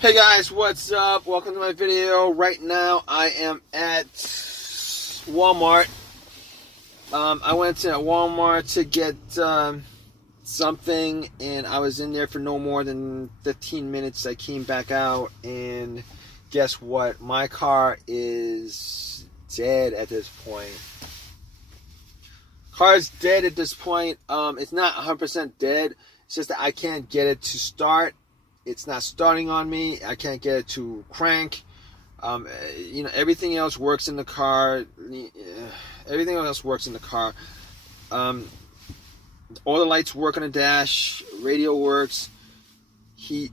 Hey guys, what's up? Welcome to my video. Right now I am at Walmart. I went to Walmart to get something, and I was in there for no more than 15 minutes. I came back out, and guess what? My car is dead at this point. Car's dead at this point. It's not 100% dead. It's just that I can't get it to start. It's not starting on me. I can't get it to crank. Everything else works in the car. Everything else works in the car. All the lights work on the dash. Radio works. Heat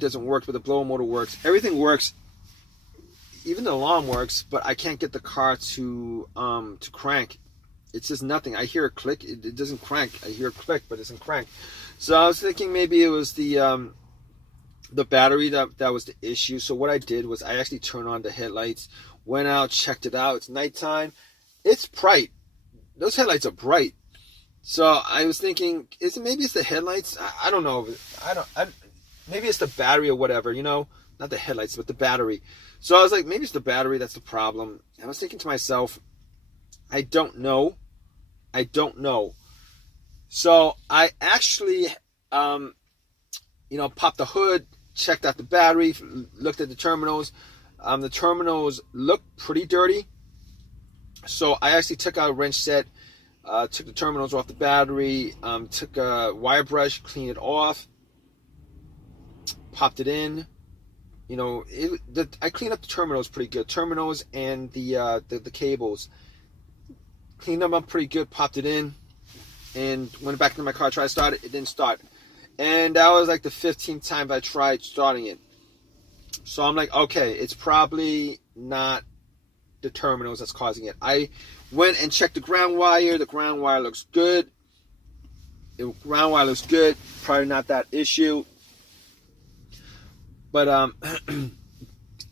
doesn't work, but the blower motor works. Everything works. Even the alarm works, but I can't get the car to crank. It's just nothing. I hear a click. It doesn't crank. I hear a click, but it doesn't crank. So I was thinking maybe it was the battery that was the issue. So what I did was I actually turned on the headlights, went out, checked it out. It's nighttime. It's bright. Those headlights are bright. So I was thinking, maybe it's the headlights? I don't know. Maybe it's the battery or whatever, not the headlights, but the battery. So I was like, maybe it's the battery that's the problem. And I was thinking to myself, I don't know. So I actually, popped the hood, checked out the battery, looked at the terminals. The terminals look pretty dirty. So I actually took out a wrench set, took the terminals off the battery, took a wire brush, cleaned it off, popped it in. I cleaned up the terminals pretty good. Terminals and the cables. Cleaned them up pretty good, popped it in, and went back into my car, tried to start it. It didn't start. And that was like the 15th time I tried starting it. So I'm like, okay, it's probably not the terminals that's causing it. I went and checked the ground wire. The ground wire looks good. Probably not that issue. But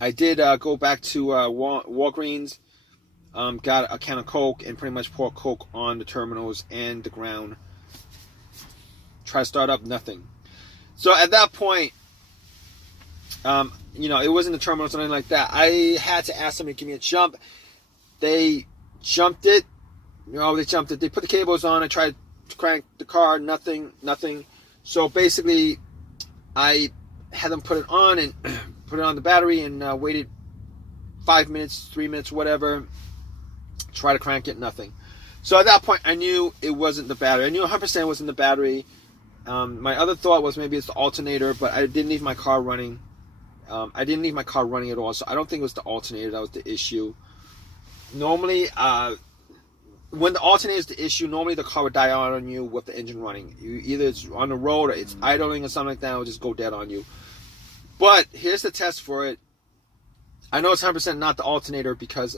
I did go back to Walgreens. Got a can of Coke and pretty much poured Coke on the terminals and the ground. Try to start up, nothing. So at that point, it wasn't the terminals or anything like that. I had to ask somebody to give me a jump. They jumped it. They put the cables on. I tried to crank the car, nothing. So basically, I had them put it on and put it on the battery and waited 5 minutes, 3 minutes, whatever. Try to crank it, nothing. So at that point, I knew it wasn't the battery. I knew 100% it wasn't the battery. My other thought was maybe it's the alternator, but I didn't leave my car running. I didn't leave my car running at all, so I don't think it was the alternator that was the issue. Normally, when the alternator is the issue, normally the car would die out on you with the engine running. Either it's on the road or it's idling or something like that, it will just go dead on you. But here's the test for it. I know it's 100% not the alternator because,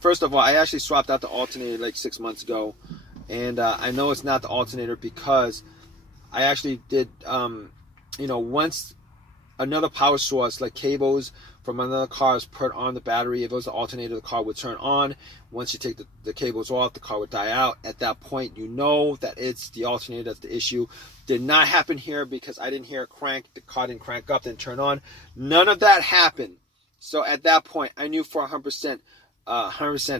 first of all, I actually swapped out the alternator like 6 months ago. And I know it's not the alternator because I actually did, once another power source like cables from another car is put on the battery, if it was the alternator, the car would turn on. Once you take the cables off, the car would die out. At that point, you know that it's the alternator that's the issue. Did not happen here because I didn't hear a crank. The car didn't crank up, didn't turn on. None of that happened. So at that point, I knew for 100%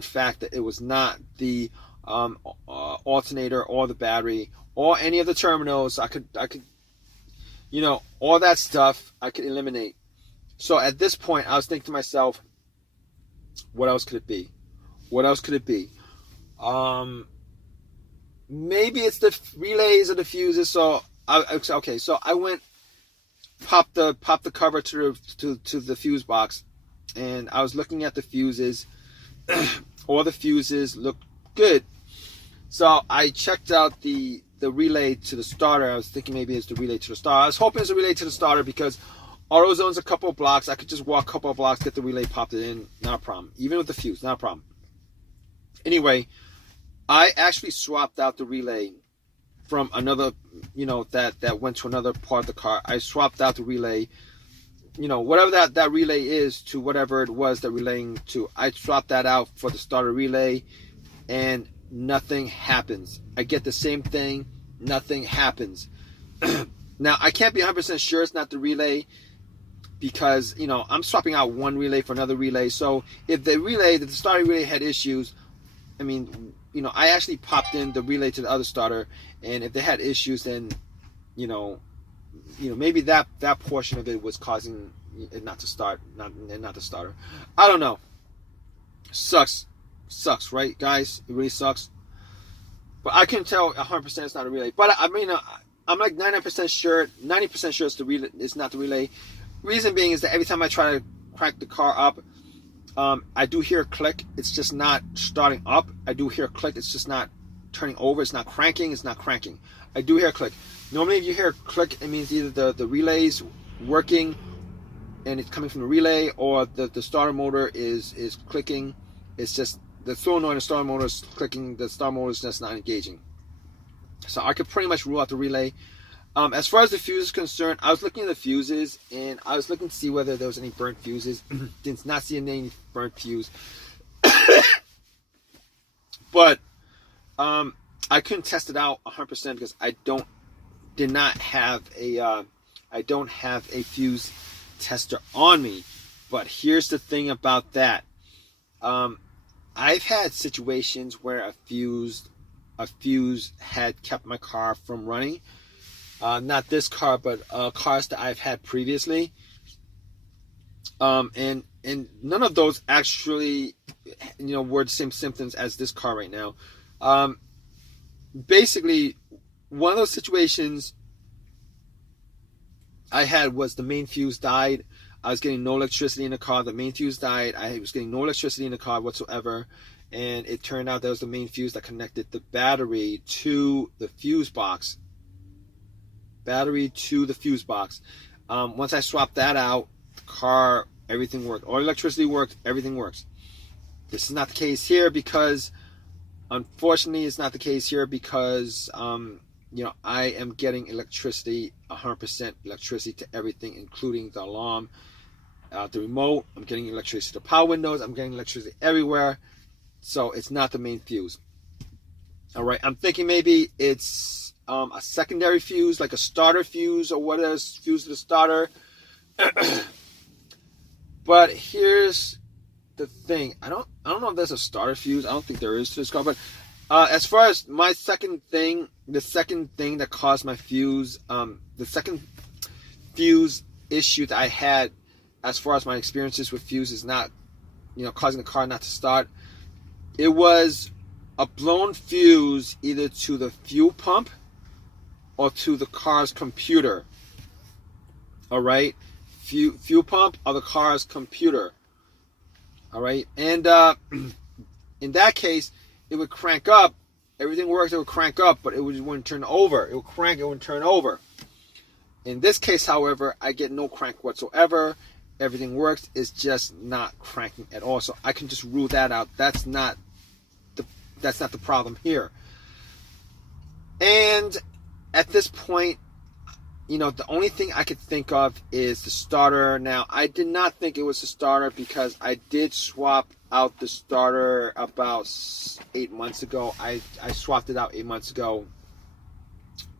fact that it was not the alternator or the battery or any of the terminals. I could all that stuff I could eliminate. So at this point, I was thinking to myself, what else could it be? Maybe it's the relays or the fuses. So I went, popped the cover to the fuse box, and I was looking at the fuses. All the fuses looked good. So I checked out the relay to the starter. I was thinking maybe it's the relay to the starter. I was hoping it's a relay to the starter because AutoZone's a couple of blocks. I could just walk a couple of blocks, get the relay, popped it in. Not a problem. Even with the fuse, not a problem. Anyway, I actually swapped out the relay from another, that went to another part of the car. I swapped out the relay, whatever that relay is to whatever it was that relaying to. I swapped that out for the starter relay, and nothing happens. I get the same thing, nothing happens. Now, I can't be 100% sure it's not the relay. because, you know, I'm swapping out one relay for another relay. So if the starter relay had issues, I mean, you know, I actually popped in the relay to the other starter, and if they had issues, then, you know, maybe that portion of it was causing it not to start, not the starter. I don't know. Sucks, right, guys? It really sucks. But I can tell 100% it's not a relay. But I mean, I'm like 90% sure it's the relay. It's not the relay. Reason being is that every time I try to crank the car up, I do hear a click. It's just not starting up. I do hear a click. It's just not turning over. It's not cranking. It's not cranking. I do hear a click. Normally, if you hear a click, it means either the relay's working and it's coming from the relay, or the starter motor is clicking. It's just the solenoid and the starter motor is clicking. The starter motor is just not engaging. So I could pretty much rule out the relay. As far as the fuse is concerned, I was looking at the fuses, and I was looking to see whether there was any burnt fuses. Did not see any burnt fuse. But I couldn't test it out 100% because I don't have a fuse tester on me. But here's the thing about that. I've had situations where a fuse had kept my car from running. Not this car, but cars that I've had previously. And none of those actually, were the same symptoms as this car right now. Basically, one of those situations I had was the main fuse died. I was getting no electricity in the car. The main fuse died. I was getting no electricity in the car whatsoever. And it turned out that was the main fuse that connected the battery to the fuse box. Once I swapped that out, the car, everything worked. All electricity worked. Everything works. This is not the case here because, unfortunately, it's not the case here because, I am getting electricity, 100% electricity to everything, including the alarm, the remote. I'm getting electricity to power windows. I'm getting electricity everywhere. So it's not the main fuse. All right. I'm thinking maybe it's a secondary fuse, like a starter fuse or whatever, fuse to the starter. But here's the thing. I don't know if there's a starter fuse. I don't think there is to this car. But as far as my second thing that caused my fuse, the second fuse issue that I had as far as my experiences with fuse is not, causing the car not to start. It was a blown fuse either to the fuel pump or to the car's computer. All right, fuel pump or the car's computer. All right, and in that case, it would crank up. Everything works. It would crank up, but it wouldn't turn over. It would crank. It wouldn't turn over. In this case, however, I get no crank whatsoever. Everything works. It's just not cranking at all. So I can just rule that out. That's not the problem here. And at this point, the only thing I could think of is the starter. Now, I did not think it was the starter because I did swap out the starter about 8 months ago. I swapped it out 8 months ago.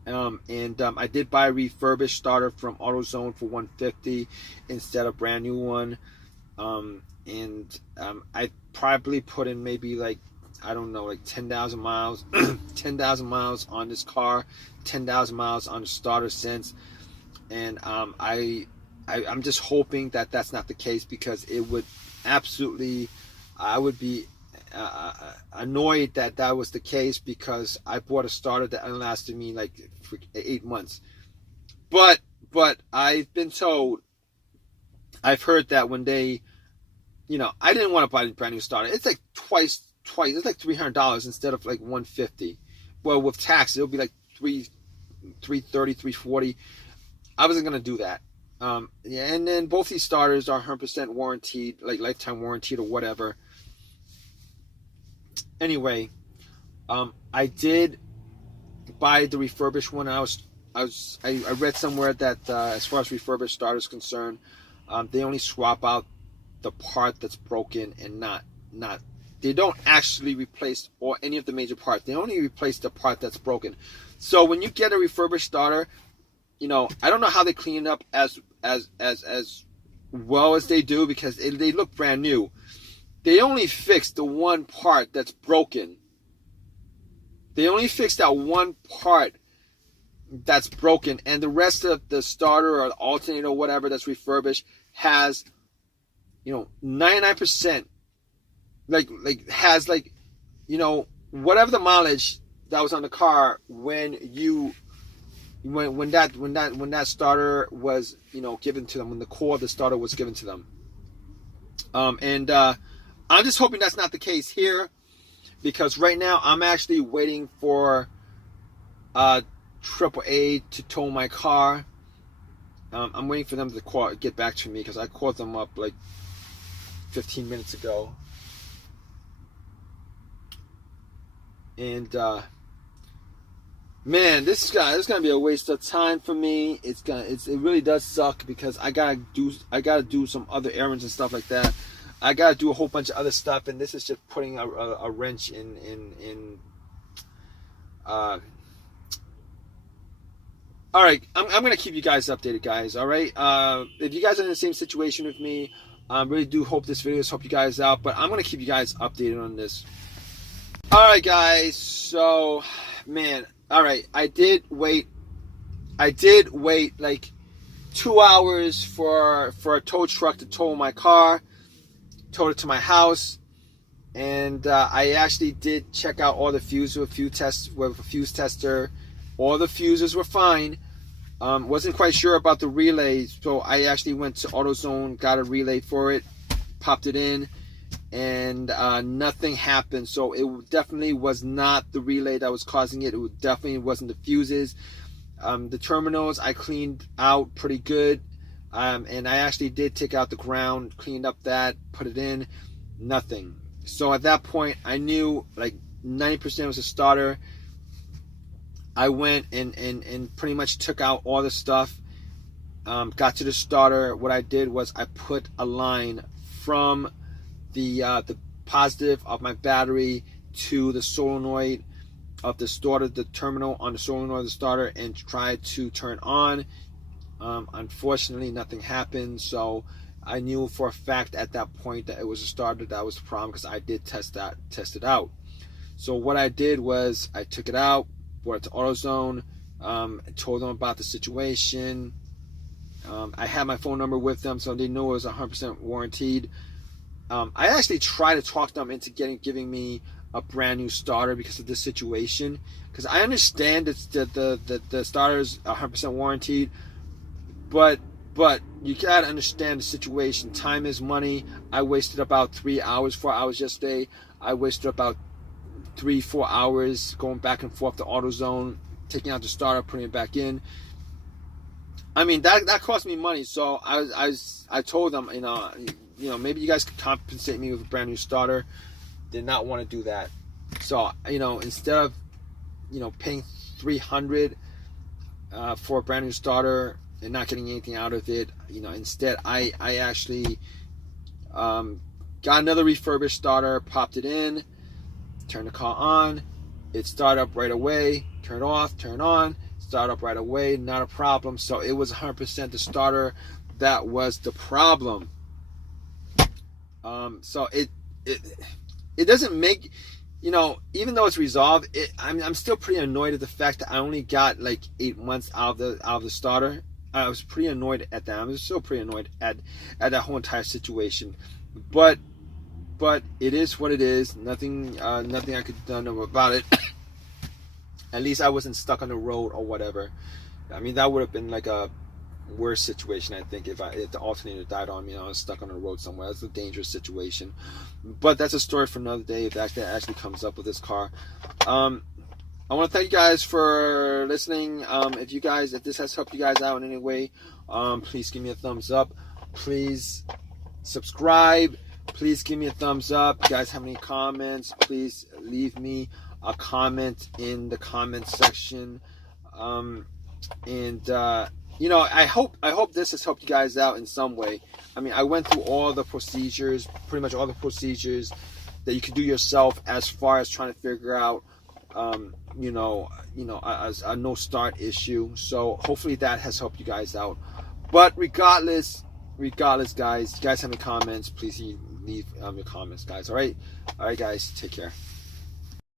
I did buy a refurbished starter from AutoZone for $150 instead of a brand new one. I probably put in maybe like 10,000 miles, 10,000 miles on this car, 10,000 miles on the starter since. And I'm just hoping that that's not the case, because it would absolutely, I would be annoyed that was the case, because I bought a starter that lasted me like 8 months. But I've been told, I've heard that when they, I didn't want to buy a brand new starter. It's like twice. It's like $300 instead of like $150. Well, with tax, it'll be like $330, $340. I wasn't gonna do that. And then both these starters are 100% warranted, like lifetime warranted or whatever. Anyway, I did buy the refurbished one. I read somewhere that as far as refurbished starters concerned, they only swap out the part that's broken and not. They don't actually replace or any of the major parts. They only replace the part that's broken. So when you get a refurbished starter, I don't know how they clean it up as well as they do, because they look brand new. They only fixed the one part that's broken. They only fixed that one part that's broken, and the rest of the starter or the alternator or whatever that's refurbished has, 99%, has whatever the mileage that was on the car when that starter was given to them, when the core of the starter was given to them. And I'm just hoping that's not the case here, because right now I'm actually waiting for AAA to tow my car. I'm waiting for them to get back to me, because I called them up like 15 minutes ago. And man, this is gonna be a waste of time for me. It really does suck, because I gotta do some other errands and stuff like that. I gotta do a whole bunch of other stuff, and this is just putting a wrench in. All right, I'm gonna keep you guys updated, guys. All right, if you guys are in the same situation with me, I really do hope this video has helped you guys out. But I'm gonna keep you guys updated on this. All right, guys. So, man. All right, I did wait like 2 hours for a tow truck to tow my car, towed it to my house, and I actually did check out all the fuses with a fuse tester. All the fuses were fine. Wasn't quite sure about the relay, so I actually went to AutoZone, got a relay for it, popped it in, and nothing happened. So it definitely was not the relay that was causing it. It definitely wasn't the fuses. The terminals I cleaned out pretty good, and I actually did take out the ground, cleaned up that, put it in, nothing. So at that point I knew like 90% was a starter. I went and pretty much took out all the stuff, got to the starter. What I did was I put a line from the positive of my battery to the solenoid of the starter, the terminal on the solenoid of the starter, and tried to turn on. Unfortunately, nothing happened. So I knew for a fact at that point that it was a starter that was the problem, because I did test it out. So what I did was I took it out, brought it to AutoZone, told them about the situation. I had my phone number with them, so they knew it was 100% warranted. I actually tried to talk them into giving me a brand new starter because of this situation. Because I understand that the starter is 100% warranted, but you gotta understand the situation. Time is money. I wasted about 4 hours yesterday. I wasted about 3-4 hours going back and forth to AutoZone, taking out the starter, putting it back in. I mean, that cost me money. So I told them, maybe you guys could compensate me with a brand new starter. Did not want to do that. So, instead of, paying $300 for a brand new starter and not getting anything out of it, instead I actually got another refurbished starter, popped it in, turned the car on, it started up right away, turn off, turn on, start up right away, not a problem. So it was 100% the starter that was the problem. So it doesn't make, even though it's resolved, I'm still pretty annoyed at the fact that I only got like 8 months out of the starter. I was pretty annoyed at that. I was still pretty annoyed at that whole entire situation. But it is what it is. Nothing I could have done about it. At least I wasn't stuck on the road or whatever. I mean, that would have been like a worse situation, I think, if the alternator died on me and I was stuck on the road somewhere. That's a dangerous situation. But that's a story for another day if that actually comes up with this car. I want to thank you guys for listening. If this has helped you guys out in any way, please give me a thumbs up. Please subscribe. Please give me a thumbs up. If you guys have any comments, please leave me a comment in the comment section. I hope this has helped you guys out in some way. I mean, I went through all the procedures, pretty much all the procedures that you can do yourself as far as trying to figure out, a no start issue. So hopefully that has helped you guys out. But regardless, regardless, guys, you guys have any comments, please leave your comments, guys. All right, guys, take care.